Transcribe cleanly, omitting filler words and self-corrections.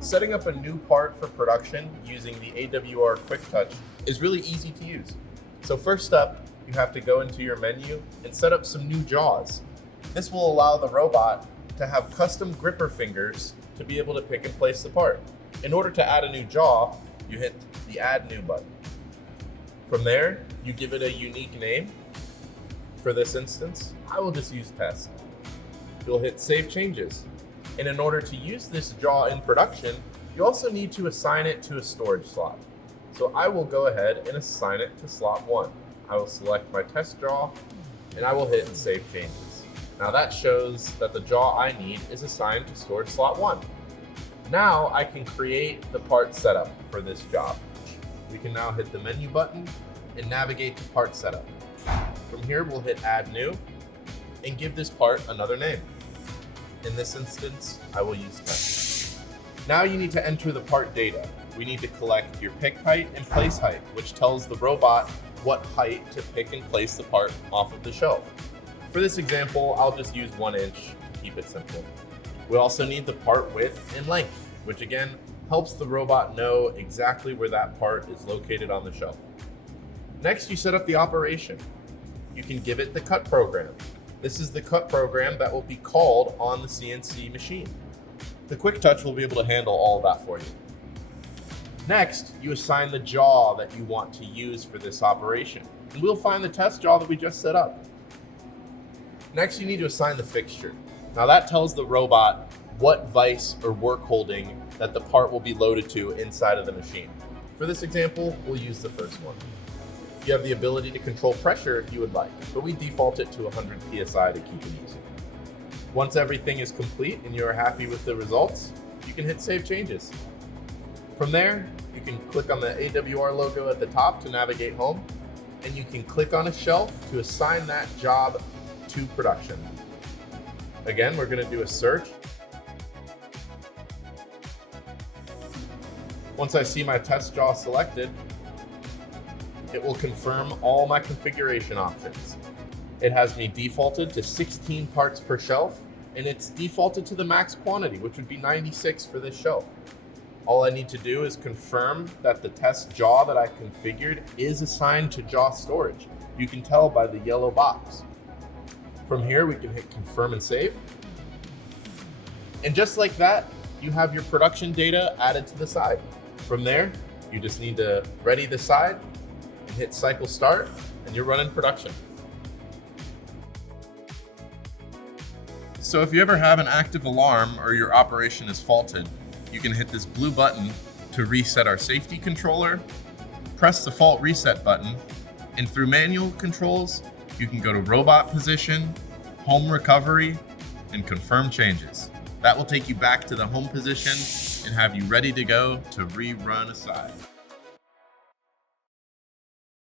Setting up a new part for production using the AWR QuickTouch is really easy to use. So first up, you have to go into your menu and set up some new jaws. This will allow the robot to have custom gripper fingers to be able to pick and place the part. In order to add a new jaw, you hit the Add New button. From there, you give it a unique name. For this instance, I will just use Test. You'll hit Save Changes. And in order to use this jaw in production, you also need to assign it to a storage slot. So I will go ahead and assign it to slot 1. I will select my test jaw and I will hit Save Changes. Now that shows that the jaw I need is assigned to storage slot 1. Now I can create the part setup for this job. We can now hit the menu button and navigate to part setup. From here, we'll hit Add New and give this part another name. In this instance, I will use Test. Now you need to enter the part data. We need to collect your pick height and place height, which tells the robot what height to pick and place the part off of the shelf. For this example, I'll just use 1 inch to keep it simple. We also need the part width and length, which again helps the robot know exactly where that part is located on the shelf. Next, you set up the operation. You can give it the cut program. This is the cut program that will be called on the CNC machine. The QuickTouch will be able to handle all of that for you. Next, you assign the jaw that you want to use for this operation, and we'll find the test jaw that we just set up. Next, you need to assign the fixture. Now that tells the robot what vise or work holding that the part will be loaded to inside of the machine. For this example, we'll use the first one. You have the ability to control pressure if you would like, but we default it to 100 PSI to keep it easy. Once everything is complete and you are happy with the results, you can hit Save Changes. From there, you can click on the AWR logo at the top to navigate home, and you can click on a shelf to assign that job to production. Again, we're going to do a search. Once I see my test jaw selected, it will confirm all my configuration options. It has me defaulted to 16 parts per shelf, and it's defaulted to the max quantity, which would be 96 for this shelf. All I need to do is confirm that the test jaw that I configured is assigned to jaw storage. You can tell by the yellow box. From here, we can hit Confirm and Save. And just like that, you have your production data added to the side. From there, you just need to ready the side, and hit Cycle Start, and you're running production. So if you ever have an active alarm or your operation is faulted, you can hit this blue button to reset our safety controller, press the fault reset button, and through manual controls, you can go to robot position, home recovery, and confirm changes. That will take you back to the home position and have you ready to go to rerun a side.